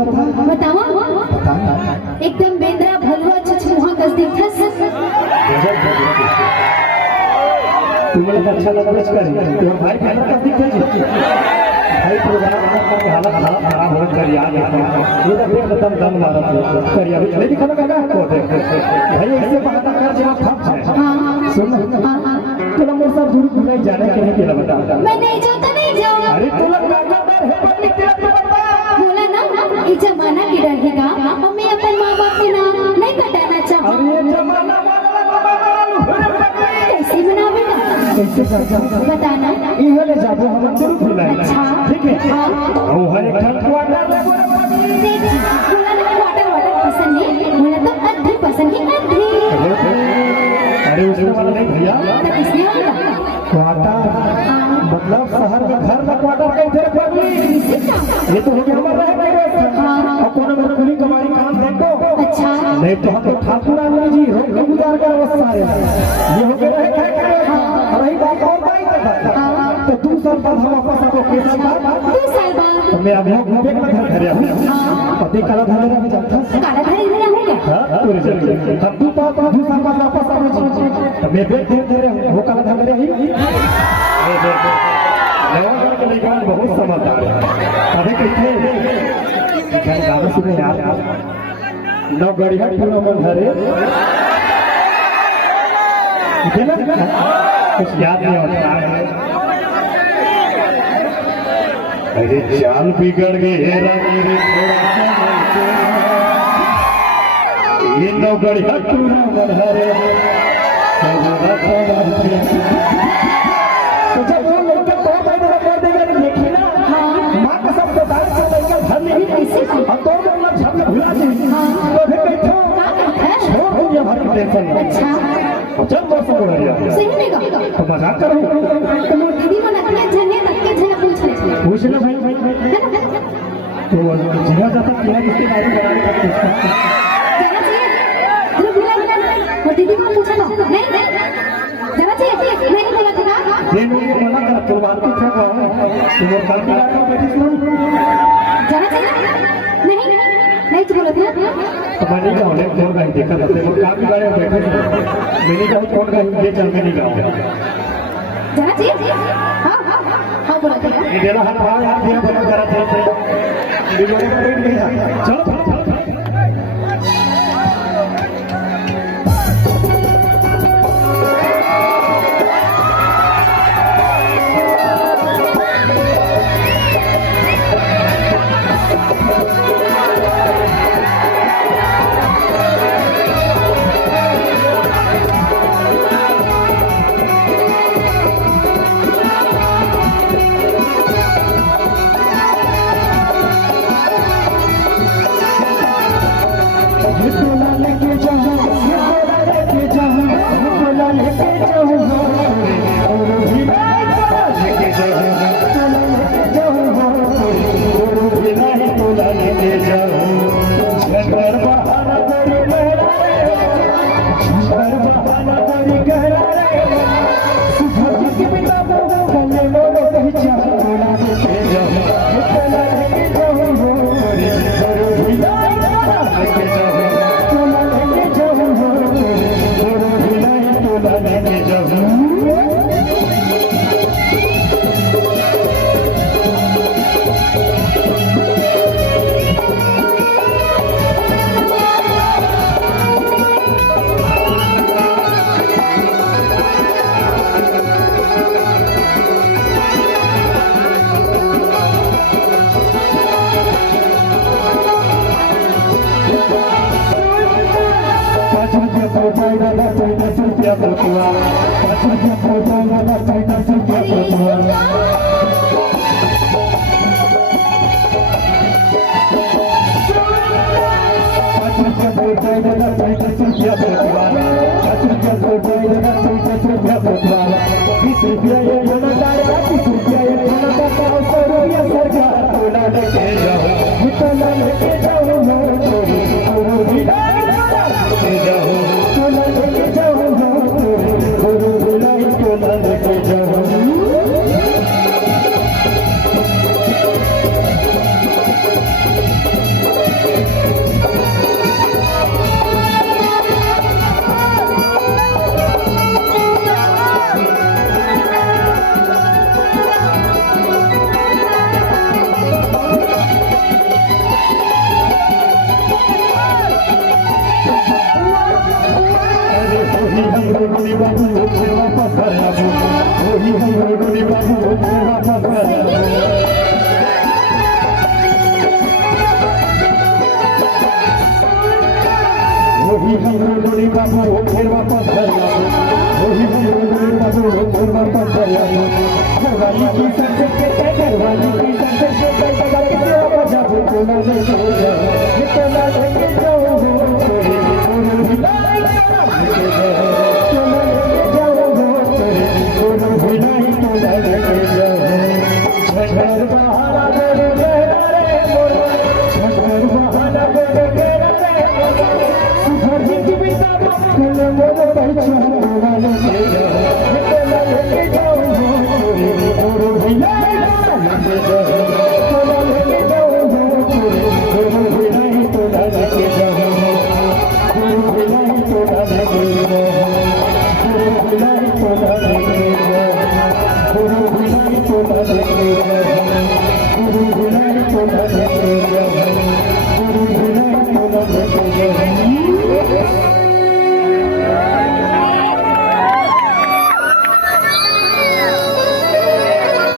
बतावा एकदम बेंद्रा भलवा छछमुहा कस दिखस तुम्हें अच्छा लगा बस करी और भाई कहना कस दिखस भाई प्रोग्राम का हालत खराब हो कर याद है ये तो फिर खत्म दम मारा कर यार नहीं दिखाना लगा को भाई ऐसे बहाना कर जरा थक जाए सुन तुला मोर साथ दूर दूर जाने के नहीं केला बता मैं नहीं जाता नहीं जाऊंगा अरे तुला गाना है पब्लिक तेरा बता बोला ना ये जमाना की रहेगा और मैं अपन माँ बाप के नाम नहीं कटाना चाहूँ अरे ये जमाना कैसे बनावेगा कैसे बताना ये ले जाबो हम जरूर बुलाएंगे अच्छा ठीक है ओ हर एक ठन क्वार्टर में बोला ना वाटर पसंद है बोला तो अद्धी पसंद है अद्धी अरे उसने वाला नहीं भैया तो किसने होगा क्वार्टर मतलब शहर में घर में क्वार्टर कैसे रखोगी ये तो हो गया हमारा है और कौन में खुली कमाई काम देखो अच्छा नहीं तो हम तो ठाकुर आदमी जी हो के गुजार का अवस्था है ये हो गया है और रही बात और बाई तो 2 साल बाद हम वापस आपको कैसे बात 2 साल बाद तो मैं अभी घूमे के घर घर आया पति काला धारे में जाता काला धारी में होगा हां तो रिजल्ट तब 2 साल बाद वापस आवे जी मैं बेट धीरे हो काला धारे रही नवागढ़ के लड़का बहुत समझदार है अभी कहते गाना सुने यार नौ गड़िया पूरा मन हरे कुछ याद नहीं होता है अरे चाल बिगड़ गए ये नौ गड़िया पूरा मन हरे तो जब वो लड़का तो मैंने कर देगा देखी ना माँ का सब बताया तो लड़का घर नहीं कैसे हम तो लोग घर में भुला दी तो फिर बैठो छोड़ हो गया हर टेंशन अच्छा जब मौसम हो रहा है सही में तो मजाक करो तो मोर दीदी मन अतने जने तक्के जने पूछ ना भाई तो जगह जाता क्या किसके बारे में बताने का पूछता जाना चाहिए तू भूला ना मोर दीदी को पूछा तो नहीं जाना चाहिए नहीं बोला था ये मुझे मना कर कुर्बान की था तुम कल की रात में बैठी सुन जाना चाहिए नहीं तो बोला था तो मैंने कहा उन्हें कौन कहीं देखा था वो काम के बारे में बैठे थे मैंने कहा कौन कहीं ये चल के नहीं गाऊंगा जाना चाहिए हाँ बोला था ये देना हाथ भाव यार दिया बना करा थे चलो जाओ बाबू फिर वापस वही हमरो डोली बाबू फिर वापस वही हमरो डोली बाबू फिर वापस घरवाली की संग के घरवाली की संग के बजा के सेवा बजा को ना ले निकला लेके जाओ तेरे सोनू हिलाई तो ना ले जाओ तेरे सोनू हिलाई तो ना ले